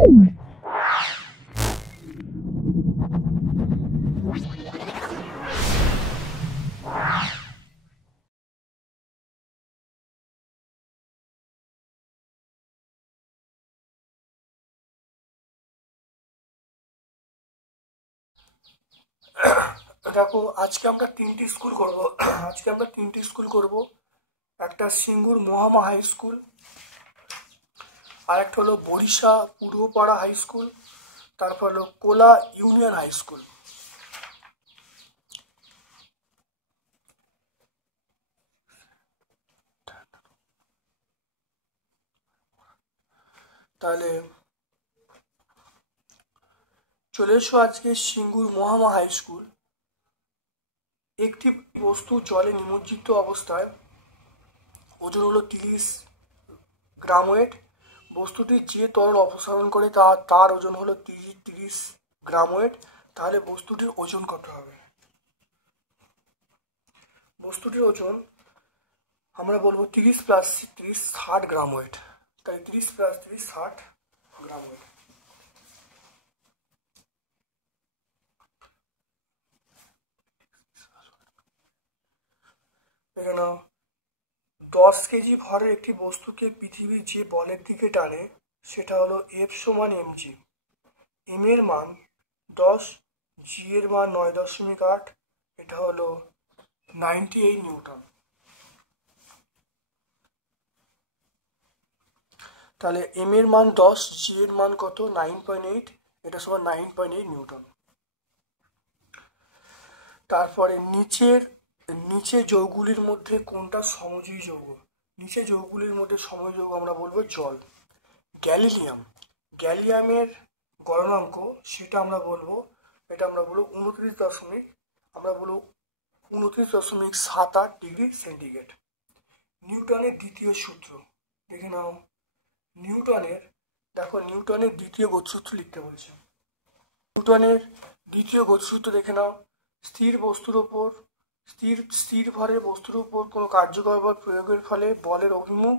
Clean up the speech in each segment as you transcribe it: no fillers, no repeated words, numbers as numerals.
দেখো, আজকে আমরা তিনটি স্কুল করব। একটা সিঙ্গুর মহামা হাই স্কুল, আর একটা হলো বরিশা পূর্বপাড়া হাই স্কুল, তারপর হলো কোলা ইউনিয়ন হাই স্কুল। তাহলে চলে এসো আজকে সিঙ্গুর মহামা হাই স্কুল। একটি বস্তু জলে নিমজ্জিত অবস্থায়, ওজন হলো 30 গ্রাম ওয়েট। বস্তুটি যে তরল অপসারণ করে তার ওজন হলো 30 গ্রাম ওয়েট। তাহলে বস্তুটির ওজন কত হবে? বস্তুটির ওজন আমরা বলবো 30 প্লাস 30 60 গ্রাম ওয়েট। তাই 30 প্লাস 30 60 গ্রাম ওয়েট। এখানে 10 কেজি ভরের একটি বস্তুকে পৃথিবী যে বলের দিকে টানে সেটা হলো F সমান mg। m এর মান 10, g এর মান 9.8, এটা হলো 98 নিউটন। তাহলে m এর মান 10, g এর মান কত? 9.8, এটা সমান 9.8 নিউটন। তারপরে নিচে যৌগগুলির মধ্যে কোনটা সমযোজী যৌগ? নিচে যৌগগুলির মধ্যে সমযোজী যৌগ আমরা বলবো জল। গ্যালিয়ামের গলনাঙ্ক সেটা আমরা বলবো 29.78 ডিগ্রি সেন্টিগ্রেড। নিউটনের দ্বিতীয় সূত্র দেখে নাও। নিউটনের দ্বিতীয় গতিসূত্র লিখতে বলছে। নিউটনের দ্বিতীয় গতিসূত্র দেখে নাও। স্থির ভরের বস্তুর উপর কোনো কার্যকর বল প্রয়োগের ফলে বলের অভিমুখ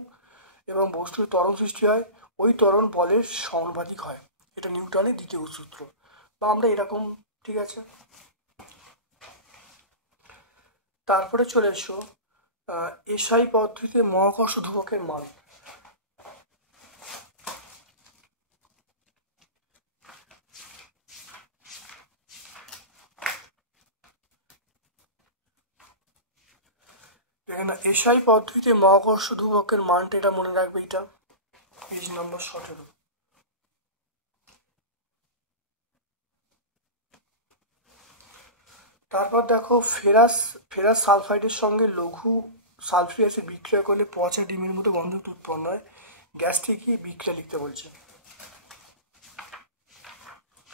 এবং বস্তুর ত্বরণ সৃষ্টি হয়, ওই ত্বরণ বলের সমানুপাতিক হয়। এটা নিউটনের দ্বিতীয় সূত্র, বা আমরা এরকম, ঠিক আছে। তারপরে চলে এসো এসআই পদ্ধতিতে মহাকর্ষ ধ্রুবকের মান। এখানে এসআই পদ্ধতিতে মহাকর্ষ ধ্রুবকের মানটা, এটা মনে রাখবে, এটা পেজ নম্বর 17। তারপর দেখো, ফেরাস সালফাইডের সঙ্গে লঘু সালফিউরিক অ্যাসিড বিক্রিয়া করলে পচা ডিমের মতো গন্ধ উৎপন্ন হয়। গ্যাসটি কি? বিক্রিয়া লিখতে বলছে।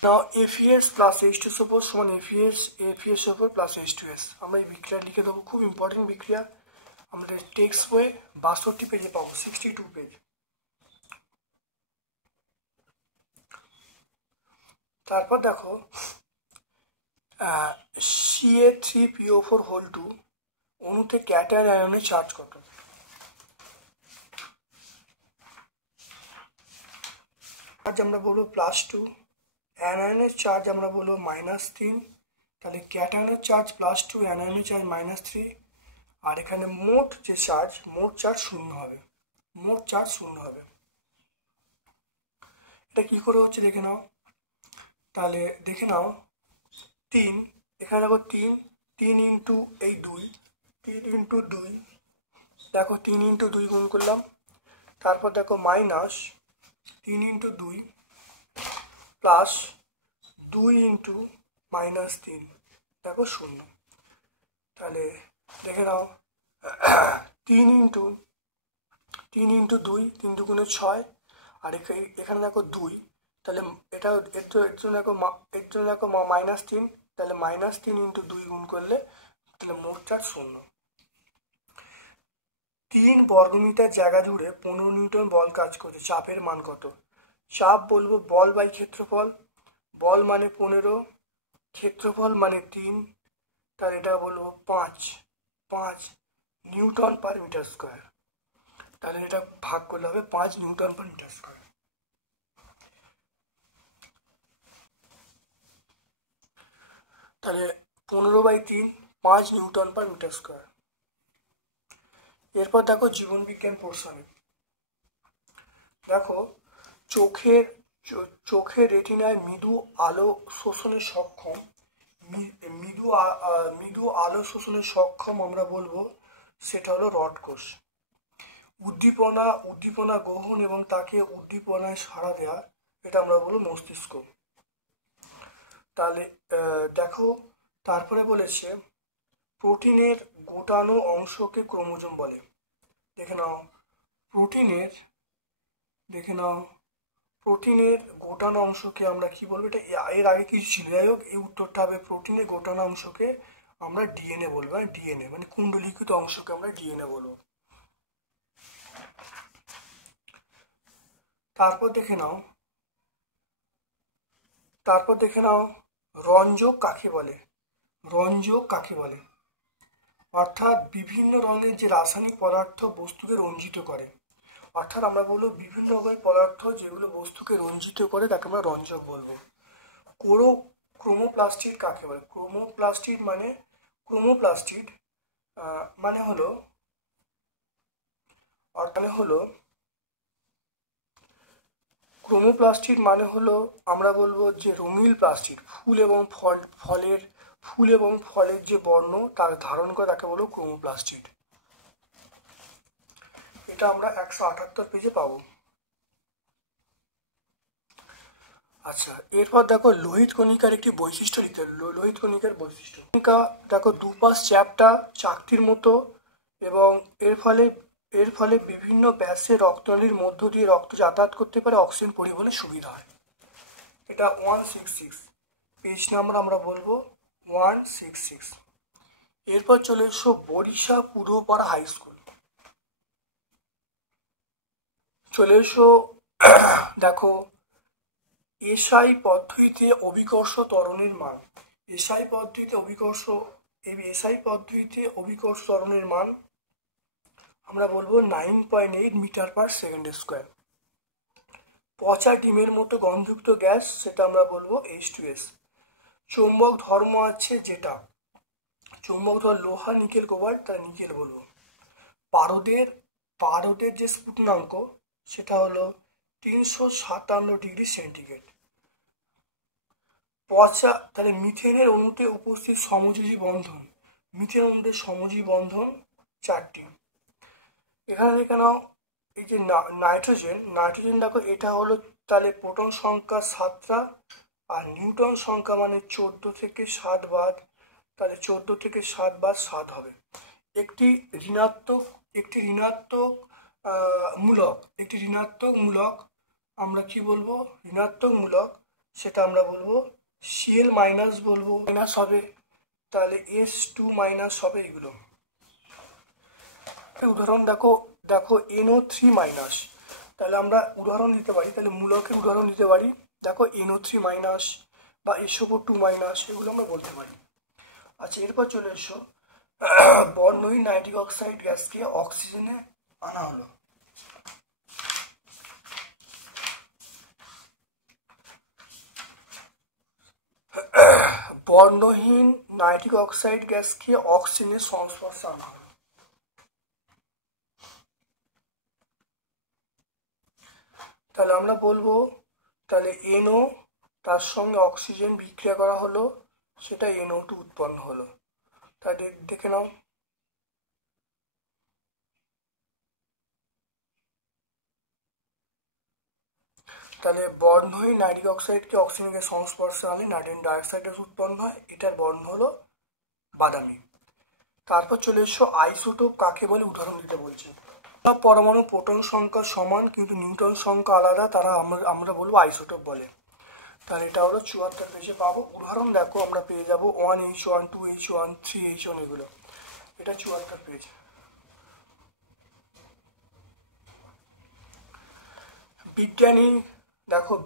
নাও FeS প্লাস H2SO4 সমান FeSO4 প্লাস H2S। আমরা এই বিক্রিয়া লিখে দেবো, খুব ইম্পর্টেন্ট বিক্রিয়া। আমাদের টেক্সট বই 62 পেজে পাবো, 62 পেজ। তারপর দেখো Ca3PO4 অণুতে ক্যাটায়ন আয়নের চার্জ কত? চার্জ আমরা বলবো +2, অ্যানায়নের চার্জ আমরা বলবো -3। তাহলে ক্যাটায়নের চার্জ +2, অ্যানায়নের চার্জ -3। আর এখানে মোট চার্জ 0 হবে। মোট চার্জ 0 হবে। এটা কি করে হচ্ছে দেখে নাও। তাহলে দেখে নাও, 3, এখানে দেখো 3 ইন্টু এই 2, 3 ইন্টু 2, দেখো 3 ইন্টু 2 গুণ করলাম। তারপর দেখো -3 ইন্টু 2 প্লাস 2 ইন্টু -3, দেখো 0। তাহলে দেখে নাও 3 ইন্টু 2, 3 দুগুণে 6, আর এখানে দেখো 2, তাহলে এটা এর জন্য দেখো -3, তাহলে -3 ইন্টু 2 গুণ করলে তাহলে মোট চার্জ 0। 3 বর্গমিটার জায়গা জুড়ে 15 নিউটন বল কাজ করছে, চাপের মান কত? চাপ বলবো বল বাই ক্ষেত্রফল। বল মানে 15, ক্ষেত্রফল মানে 3, তাহলে এটা বলবো 5 নিউটন পার মিটার স্কোয়ার। তাহলে এটা ভাগ করলে হবে 5 নিউটন পার মিটার স্কোয়ার। তাহলে 15/3 5 নিউটন পার মিটার স্কোয়ার। এরপর দেখো জীবন বিজ্ঞান পোর্শনে দেখো চোখের রেটিনায় মৃদু আলো শোষণে সক্ষম, মৃদু আলো শোষণে সক্ষম আমরা বলবো সেটা হলো রড কোষ। উদ্দীপনা গ্রহণ এবং তাকে উদ্দীপনায় সাড়া দেওয়া, এটা আমরা বলবো মস্তিষ্ক। তাহলে দেখো তারপরে বলেছে প্রোটিনের গোটানো অংশকে ক্রোমোজোম বলে। দেখে নাও প্রোটিনের গোটানো অংশকে আমরা কি বলবো, এটা এর আগে কিছু ছিল, যাই হোক এই উত্তরটা হবে প্রোটিনের গোটানো অংশকে আমরা ডিএনএ বলবো। ডিএনএ মানে কুণ্ডলিখিত অংশকে আমরা ডিএনএ বলবো। তারপর দেখে নাও রঞ্জক কাকে বলে। অর্থাৎ বিভিন্ন রঙের যে রাসায়নিক পদার্থ বস্তুকে রঞ্জিত করে, অর্থাৎ আমরা বলবো বিভিন্ন রকমের পদার্থ যেগুলো বস্তুকে রঞ্জিত করে তাকে আমরা রঞ্জক বলবো। ক্রোমোপ্লাস্টিড কাকে বলে? ক্রোমোপ্লাস্টিড মানে হলো আমরা বলবো যে রঙিন প্লাস্টিড, ফুল এবং ফলের যে বর্ণ তার ধারণ করে তাকে বলবো ক্রোমোপ্লাস্টিড। এটা আমরা 178 পেজে পাবো। আচ্ছা, এরপর দেখো লোহিত কণিকার একটি বৈশিষ্ট্য লিখতে হবে। লোহিত কণিকার বৈশিষ্ট্য, দেখো দুপাশ চ্যাপ্টা চাকতির মতো এবং এর ফলে বিভিন্ন ব্যাসের রক্তনালীর মধ্য দিয়ে রক্ত যাতায়াত করতে পারে, অক্সিজেন পরিবহনে সুবিধা হয়। এটা 166 পেজ নাম্বার আমরা বলবো 166। এরপর চলে এসো বরিশা পূর্বপাড়া হাই স্কুল। দেখো এসআই পদ্ধতিতে অভিকর্ষ ত্বরণের মান। এসআই পদ্ধতিতে অভিকর্ষ ত্বরণের মান আমরা বলবো 9.8 মিটার পার সেকেন্ড স্কোয়ার। পচা ডিমের মতো গন্ধযুক্ত গ্যাস, সেটা আমরা বলবো H2S। চৌম্বক ধর্ম আছে যেটা, চৌম্বক ধর্ম লোহা নিকেল কোবাল্ট, তার নিকেল বলবো। পারদের যে স্ফুটনাঙ্ক সেটা হলো 357 ডিগ্রি সেন্টিগ্রেড। পচা, তাহলে মিথেনের অণুতে উপস্থিত সমযোজী বন্ধন, মিথেন অণুতে সমযোজী বন্ধন 4টি। এখানে দেখে নাও এই যে নাইট্রোজেন দেখো এটা হলো তাহলে প্রোটন সংখ্যা 7টা আর নিউট্রন সংখ্যা মানে 14 থেকে 7 বাদ, তাহলে 14 থেকে 7 বাদ 7 হবে। একটি ঋণাত্মক মূলক আমরা কি বলবো, ঋণাত্মক মূলক, সেটা আমরা বলবো Cl মাইনাস বলবো, মাইনাস হবে, তাহলে S2 মাইনাস হবে এগুলো। উদাহরণ দেখো NO3 মাইনাস, তাহলে আমরা উদাহরণ দিতে পারি, তাহলে মূলকের উদাহরণ দিতে পারি, দেখো NO3 মাইনাস বা SO2 মাইনাস, এগুলো আমরা বলতে পারি। আচ্ছা, এরপর চলে এসো বর্ণহীন নাইট্রিক অক্সাইড গ্যাসকে অক্সিজেনে আনা হলো। বর্ণহীন নাইট্রিক অক্সাইড গ্যাসকে অক্সিজেনের সংস্পর্শে আনা হলো। তাহলে আমরা বলবো তাহলে NO তার সঙ্গে অক্সিজেন বিক্রিয়া করা হলো, সেটা NO2 উৎপন্ন হলো। তাহলে দেখে নাও তাহলে বর্ণহীন নাইট্রিক অক্সাইডকে অক্সিজেনের সংস্পর্শে আনলে নাইট্রোজেন ডাইঅক্সাইড উৎপন্ন হয়, এটার বর্ণ হলো বাদামি। তারপর চলে এসো আইসোটোপ কাকে বলে উদাহরণ দিতে বলছে। সব পরমাণু প্রোটন সংখ্যা সমান কিন্তু নিউট্রন সংখ্যা আলাদা, তারা আমরা বলবো আইসোটোপ বলে। তাহলে এটা হলো 74 পেজে পাবো। উদাহরণ দেখো আমরা পেয়ে যাবো 1H1 2H1 3H1 এগুলো, এটা 74 পেজ।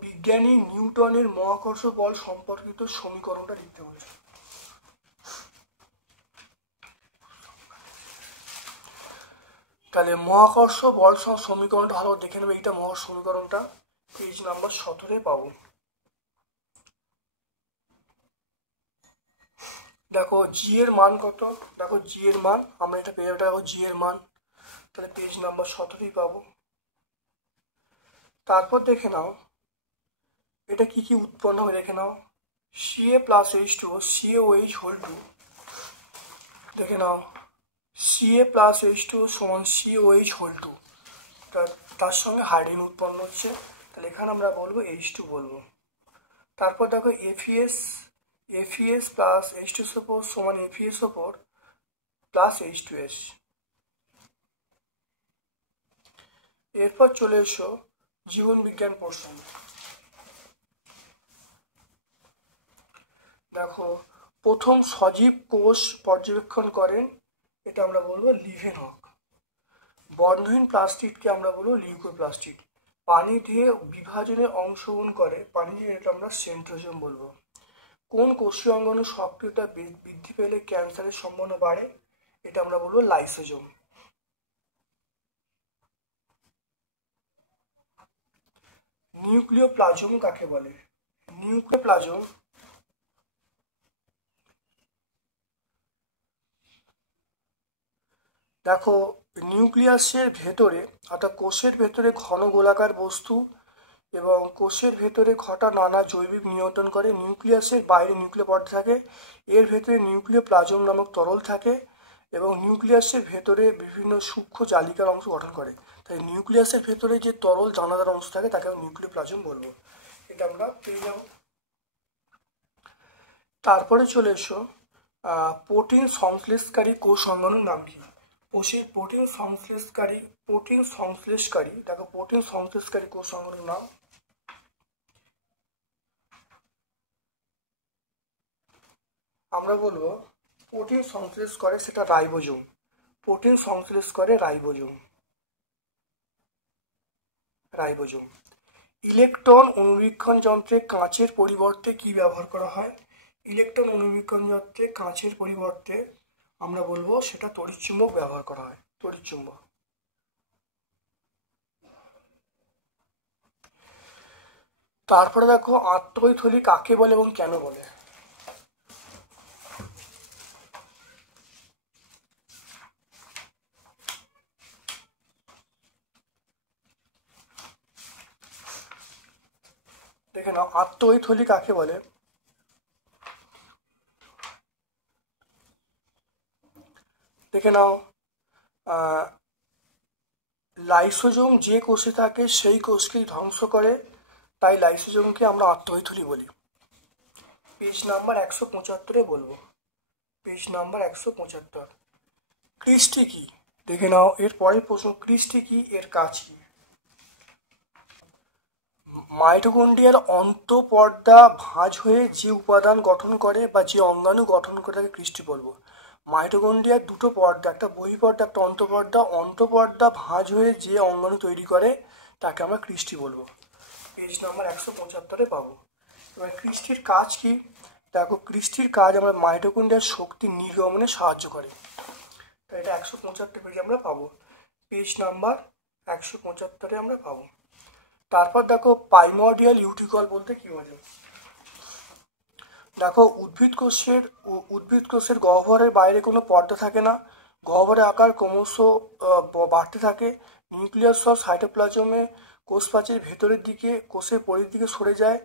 বিজ্ঞানী নিউটনের মহাকর্ষ বল সম্পর্কিত সমীকরণটা লিখতে বলছে। তাহলে মহাকর্ষ বল সমীকরণটা ভালো দেখে নেবে, এইটা মহাকর্ষ সমীকরণটা পেজ নাম্বার 17 পাবো। দেখো জি এর মান কত, দেখো জি এর মান আমরা এটা পেয়ে যাবো, দেখো জি এর মান, তাহলে পেজ নাম্বার 17 পাবো। তারপর দেখে নাও এটা কি কি উৎপন্ন হবে, দেখে নাও Ca plus H2O CaOH whole 2, দেখে নাও Ca প্লাস H2O সমান CaOH হোল 2, তার সঙ্গে হাইড্রোজেন উৎপন্ন হচ্ছে, তাহলে এখানে আমরা বলবো H2 বলবো। তারপর দেখো FeS প্লাস H2SO4 সমান FeSO4 প্লাস H2S। এরপর চলে এসো জীবন বিজ্ঞান পোর্শন। দেখো প্রথম সজীব কোষ পর্যবেক্ষণ করেন, এটা আমরা বলবো লিভেনহক। বর্ণহীন প্লাস্টিককে আমরা বলবো লিউকোপ্লাস্টিক। পানি দিয়ে বিভাজনে অংশগ্রহণ করে, পানি দিয়ে এটা আমরা সেন্ট্রোজোম বলবো। কোন কোষীয় অঙ্গাণু সক্রিয়তা বৃদ্ধি পেলে ক্যান্সারের সম্ভাবনা বাড়ে, এটা আমরা বলবো লাইসোজোম। নিউক্লিওপ্লাজম কাকে বলে, নিউক্লিওপ্লাজম দেখো নিউক্লিয়াসের ভেতরে অর্থাৎ কোষের ভেতরে ঘন গোলাকার বস্তু এবং কোষের ভেতরে ঘটা নানা জৈবিক নিয়ন্ত্রণ করে। নিউক্লিয়াসের বাইরে নিউক্লিয় পর্দা থাকে, এর ভেতরে নিউক্লিওপ্লাজম নামক তরল থাকে এবং নিউক্লিয়াসের ভেতরে বিভিন্ন সূক্ষ্ম জালিকার অংশ গঠন করে। তাই নিউক্লিয়াসের ভেতরে যে তরল দানাদার অংশ থাকে তাকে আমরা নিউক্লিওপ্লাজম বলবো, এটা আমরা পেয়ে যাব। তারপরে চলে এসো প্রোটিন সংশ্লেষকারী কোষ অঙ্গাণুর নাম কি। প্রোটিন সংশ্লেষকারী দেখো প্রোটিন সংশ্লেষকারী কোষ অঙ্গাণুর নাম আমরা বলবো প্রোটিন সংশ্লেষ করে সেটা রাইবোজোম। প্রোটিন সংশ্লেষ করে রাইবোজোম। ইলেকট্রন অনুবীক্ষণ যন্ত্রে কাঁচের পরিবর্তে কি ব্যবহার করা হয়, ইলেকট্রন অনুবীক্ষণ যন্ত্রে কাঁচের পরিবর্তে আমরা বলবো সেটা তড়িৎচুম্বক ব্যবহার করা হয়, তড়িৎচুম্বক। তারপরে দেখো আত্মীয় থলি কাকে বলে এবং কেন বলে। দেখে নাও আত্মীয় থলি কাকে বলে। দেখে নাও লাইসোজোম যে কোষে থাকে সেই কোষকেই ধ্বংস করে, তাই লাইসোজোমকে আমরা আত্মহৈথলি বলি। পেজ নাম্বার 175 বলবো, পেজ নাম্বার 175। ক্রিস্টি কি, দেখে নাও এর পরের প্রশ্ন, ক্রিস্টি কি, এর কাজ কি। মাইটোকন্ড্রিয়ার অন্তঃপর্দা ভাঁজ হয়ে যে উপাদান গঠন করে বা যে অঙ্গাণু গঠন করে তাকে ক্রিস্টি বলবো। মাইটোকন্ড্রিয়ার দুটো পর্দা, একটা বহিঃপর্দা একটা অন্তঃপর্দা ভাঁজ হয়ে যে অঙ্গাণু তৈরি করে তাকে আমরা ক্রিস্টি বলবো। পেজ নাম্বার 175 পাবো। এবার ক্রিস্টির কাজ কি, দেখো ক্রিস্টির কাজ আমরা মাইটোকন্ড্রিয়ার শক্তি নির্গমনে সাহায্য করে, তাই এটা 175 পেজে আমরা পাবো, পেজ নাম্বার 175 আমরা পাবো। তারপর দেখো প্রাইমর্ডিয়াল ইউটিকল বলতে কি বোঝো। দেখো উদ্ভিদ কোষের গহ্বরের বাইরে কোনো পর্দা থাকে না, গহ্বরের আকার ক্রমশ বাড়তে থাকে। নিউক্লিয়াস সহ সাইটোপ্লাজমে কোষ প্রাচীর ভেতরের দিকে কোষের পরিধির দিকে সরে যায়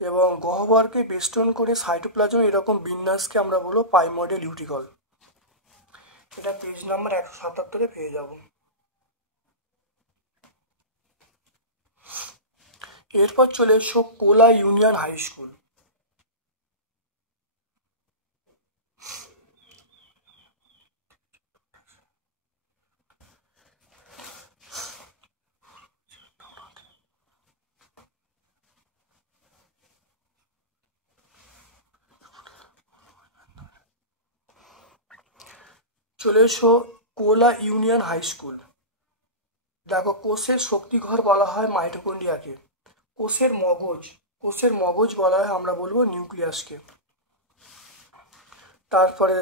এবং গহ্বরকে বেষ্টন করে সাইটোপ্লাজম এরকম বিন্যাসকে আমরা বলবো প্রাইমর্ডিয়াল ইউটিকল। এটা পেজ নাম্বার 177 পেয়ে যাব। এরপর চলে এসো কোলা ইউনিয়ন হাই স্কুল। চলে এসো কোলা ইউনিয়ন হাই স্কুল। দেখো কোষের শক্তিঘর বলা হয় মাইটোকন্ড্রিয়াকে, কোষের মগজ বলা হয় আমরা বলবো নিউক্লিয়াসকে। তারপরে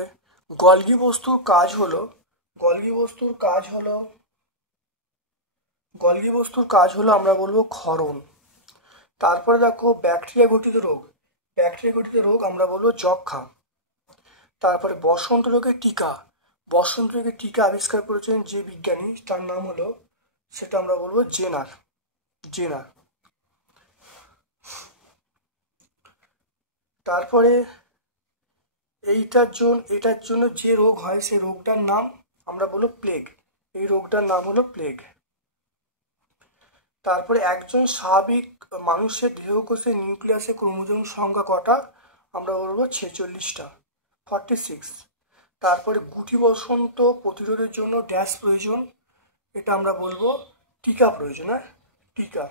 গলগি বস্তুর কাজ হলো আমরা বলবো ক্ষরণ। তারপরে দেখো ব্যাকটেরিয়া ঘটিত রোগ আমরা বলবো যক্ষ্মা। তারপরে বসন্ত রোগের টিকা, বসন্ত রোগের টিকা আবিষ্কার করেছেন যে বিজ্ঞানী, তার নাম হলো, সেটা আমরা বলবো জেনার। জেনার। তারপরে এটার জন্য যে রোগ হয় সেই রোগটার নাম আমরা বলবো প্লেগ। এই রোগটার নাম হলো প্লেগ। তারপরে একজন স্বাভাবিক মানুষের দেহকোষে নিউক্লিয়াসে ক্রোমোজোম সংখ্যা কটা, আমরা বলবো 46টা, 46। তারপরে গুটি বসন্ত প্রতিরোধের জন্য ড্যাশ প্রয়োজন, এটা আমরা বলবো টিকা প্রয়োজন। হ্যাঁ, টিকা।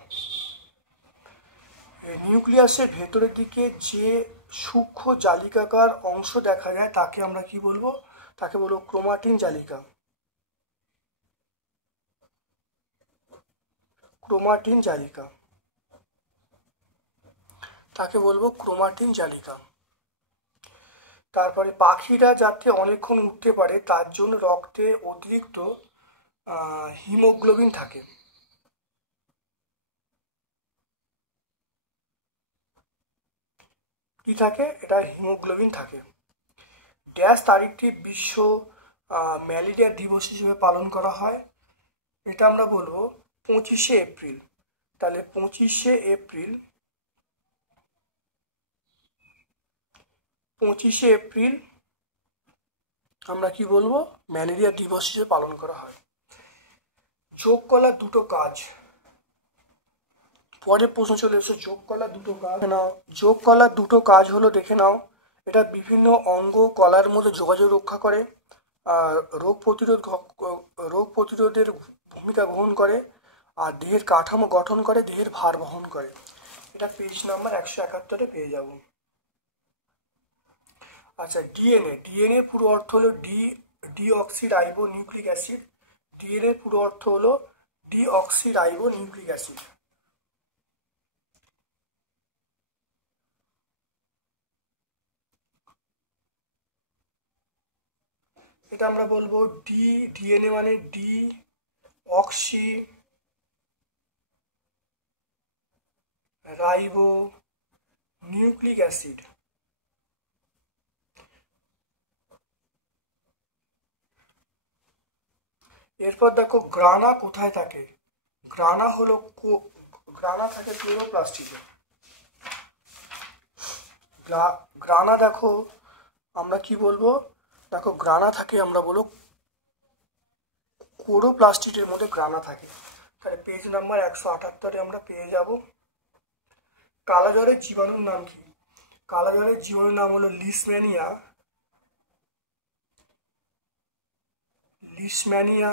নিউক্লিয়াসের ভেতরের দিকে যে সূক্ষ্ম জালিকাকার অংশ দেখা যায় তাকে আমরা কি বলবো, তাকে বলবো ক্রোমাটিন জালিকা। ক্রোমাটিন জালিকা, তাকে বলবো ক্রোমাটিন জালিকা। তারপরে পাখিরা যাতে অনেকক্ষণ উঠতে পারে তার জন্য রক্তে অতিরিক্ত হিমোগ্লোবিন থাকে। কি থাকে? এটা হিমোগ্লোবিন থাকে। ড্যাশ তারিখটি বিশ্ব ম্যালেরিয়া দিবস হিসেবে পালন করা হয়, এটা আমরা বলবো 25শে এপ্রিল। তাহলে 25শে এপ্রিল, 25শে এপ্রিল আমরা কি বলবো, ম্যালেরিয়া দিবস হিসেবে পালন করা হয়। যোগ কলার দুটো কাজ, পরের প্রশ্ন চলে এসেছে, যোগ কলার দুটো কাজ নাও। যোগ কলার দুটো কাজ হলো, দেখে নাও। এটা বিভিন্ন অঙ্গ কলার মধ্যে যোগাযোগ রক্ষা করে, আর রোগ প্রতিরোধের ভূমিকা গ্রহণ করে, আর দেহের কাঠামো গঠন করে, দেহের ভার বহন করে। এটা পেজ নাম্বার 171-এ পেয়ে যাব। আচ্ছা, ডিএনএ। ডিএনএ পুরো অর্থ হলো ডিঅক্সিরাইবো নিউক্লিক অ্যাসিড। ডিএনএ পুরো অর্থ হলো ডিঅক্সিরাইবো নিউক্লিক অ্যাসিড। এটা আমরা বলবো ডিএনএ মানে D oxy ribo nucleic acid. এরপর দেখো গ্রানা কোথায় থাকে। গ্রানা হলো গ্রানা থাকে ক্লোরোপ্লাস্টিকে। গ্রানা দেখো আমরা কি বলবো, দেখো গ্রানা থাকে, আমরা বলবো ক্লোরোপ্লাস্টের মধ্যে গ্রানা থাকে। তাহলে পেজ নাম্বার 178-এ আমরা পেয়ে যাব। কালাজ্বরের জীবাণুর নাম কি? কালাজ্বরের জীবাণুর নাম হলো Leishmania, Leishmania,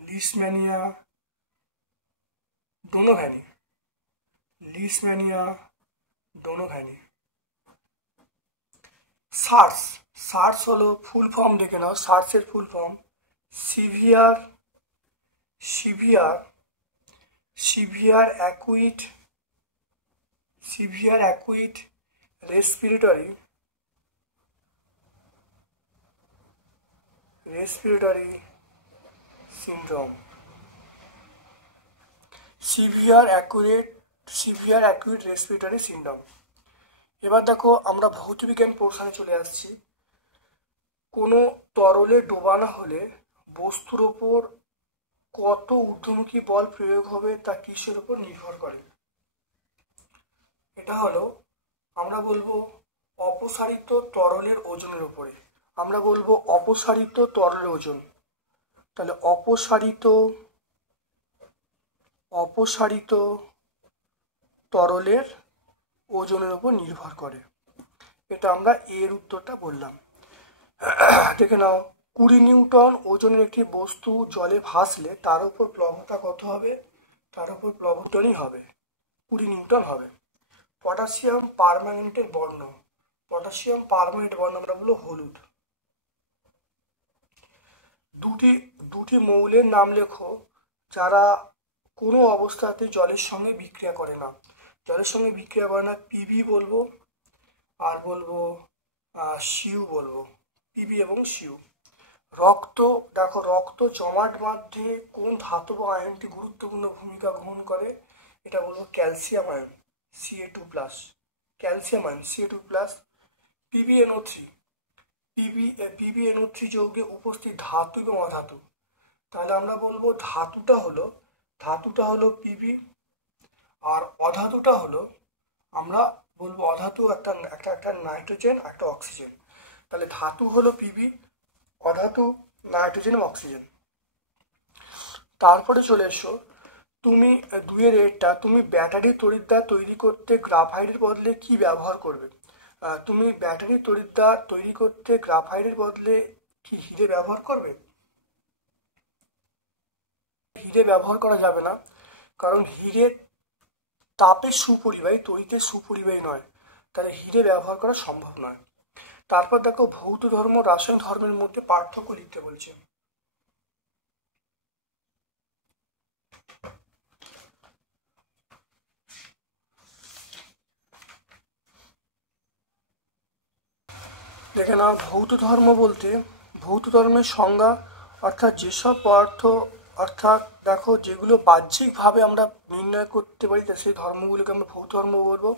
Leishmania donovani, Leishmania donovani. SARS, SARS হলো ফুল ফর্ম, দেখে নাও। সার্সের full form severe, severe, severe acute, severe acute respiratory, respiratory syndrome. Severe acute respiratory syndrome. এবার দেখো আমরা ভৌতবিজ্ঞান পোর্শনে চলে আসছি। কোনো তরলে ডোবানো হলে বস্তুর ওপর কত ঊর্ধ্বমুখী বল প্রয়োগ হবে তা কিসের উপর নির্ভর করে? এটা হলো, আমরা বলবো অপসারিত তরলের ওজনের উপরে। আমরা বলবো অপসারিত তরলের ওজন। তাহলে অপসারিত তরলের ওজনের উপর নির্ভর করে। এটা আমরা এর উত্তরটা বললাম। দেখে নাও, 20 নিউটন ওজনের একটি বস্তু জলে ভাসলে তার উপর প্লবতা কত হবে? তার উপর প্লবতনই হবে, 20 নিউটন হবে। পটাশিয়াম পারম্যাঙ্গানেটের বর্ণ, পটাশিয়াম পারম্যাঙ্গানেট বর্ণ আমরা বলবো হলুদ। দুটি মৌলের নাম লেখো যারা কোনো অবস্থাতে জলের সঙ্গে বিক্রিয়া করে না। জলের সঙ্গে বিক্রিয়া করে না, পিবি বলবো, আর বলবো সিউ বলবো, পিবি এবং সিউ। রক্ত, দেখো রক্ত জমাট বাঁধতে কোন ধাতব আয়নটি গুরুত্বপূর্ণ ভূমিকা গ্রহণ করে? এটা বলবো calcium ion, Ca2+, calcium ion Ca2+। PbNO3 PbNO3 যৌগে উপস্থিত ধাতু এবং অধাতু। তাহলে আমরা বলবো ধাতুটা হলো Pb, আর অধাতুটা হলো আমরা বলবো অধাতু একটা নাইট্রোজেন, একটা অক্সিজেন। তাহলে ধাতু হলো Pb, অধাতু নাইট্রোজেন এবং অক্সিজেন। তারপরে চলে এসো তুমি 2 এরটা, তুমি ব্যাটারি তড়িৎদ্বার তৈরি করতে গ্রাফাইটের বদলে কি ব্যবহার করবে? তুমি ব্যাটারি তড়িৎদ্বার তৈরি করতে গ্রাফাইটের বদলে কি হিরে ব্যবহার করবে? হিরে ব্যবহার করা যাবে না, কারণ হিরে তাপের সুপরিবাহী, তড়িতের সুপরিবাহী নয়, তাহলে হিরে ব্যবহার করা সম্ভব নয়। তারপর দেখো ভৌত ধর্ম রাসায়নিক ধর্মের মধ্যে পার্থক্য লিখতে বলছে। দেখে নাও ভৌত ধর্ম বলতে ভৌত ধর্মের সংজ্ঞা অর্থাৎ যেসব পদার্থ, অর্থাৎ দেখো যেগুলো বাহ্যিকভাবে আমরা নির্ণয় করতে পারি সেই ধর্মগুলোকে আমরা ভৌত ধর্ম বলবো।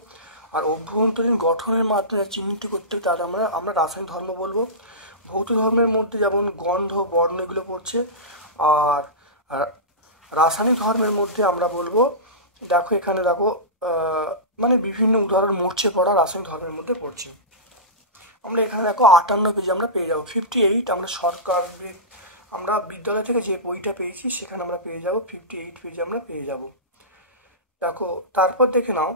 আর অভ্যন্তরীণ গঠনের মাধ্যমে চিহ্নিত করতে তার আমরা রাসায়নিক ধর্ম বলবো। ভৌত ধর্মের মধ্যে যেমন গন্ধ, বর্ণ এগুলো পড়ছে। আর রাসায়নিক ধর্মের মধ্যে আমরা বলবো, দেখো এখানে দেখো মানে বিভিন্ন উদাহরণ মরচে পড়া রাসায়নিক ধর্মের মধ্যে পড়ছে। আমরা এখানে দেখো 58 পেজে আমরা পেয়ে যাবো 58। আমরা বিদ্যালয় থেকে যে বইটা পেয়েছি সেখানে আমরা পেয়ে যাবো 58 পেজে আমরা পেয়ে যাব। দেখো তারপর দেখে নাও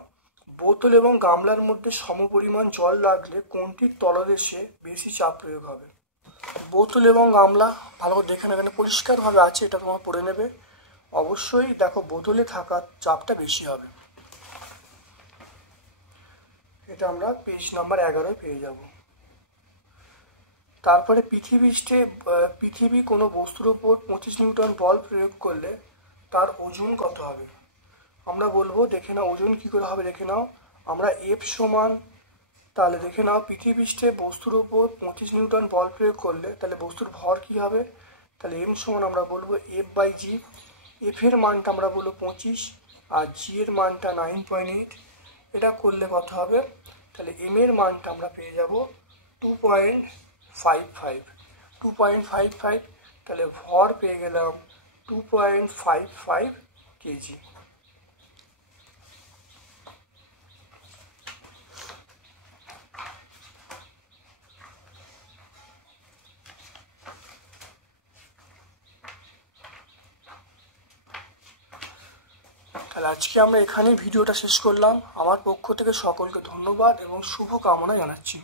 বোতল এবং গামলার মধ্যে সমপরিমাণ জল রাখলে কোনটির তলদেশে বেশি চাপ প্রয়োগ হবে? বোতল এবং গামলা ভালো করে দেখে নেবে, পরিষ্কারভাবে আছে, এটা তোমার পড়ে নেবে। অবশ্যই দেখো বোতলে থাকা চাপটা বেশি হবে। এটা আমরা পেজ নাম্বার 11 পেয়ে যাব। তারপরে পৃথিবী কোনো বস্তুর উপর 25 নিউটন বল প্রয়োগ করলে তার ওজন কত হবে? আমরা বলবো, দেখে নাও ওজন কি করে হবে দেখে নাও। আমরা F সমান, তাহলে দেখে নাও পৃথিবীষ্ঠে বস্তুর উপর 25 নিউটন বল প্রয়োগ করলে তাহলে বস্তুর ভর কি হবে? তাহলে M সমান আমরা বলবো F/g। F এর মানটা আমরা বলবো 25 আর G এর মানটা 9.8। এটা করলে কত হবে? তাহলে M এর মানটা আমরা পেয়ে যাব 2.55। তাহলে ভর পেয়ে গেলাম 2.55 কেজি। তাহলে আজকে আমরা এখানেই ভিডিওটা শেষ করলাম। আমার পক্ষ থেকে সকলকে ধন্যবাদ এবং শুভ কামনা জানাচ্ছি।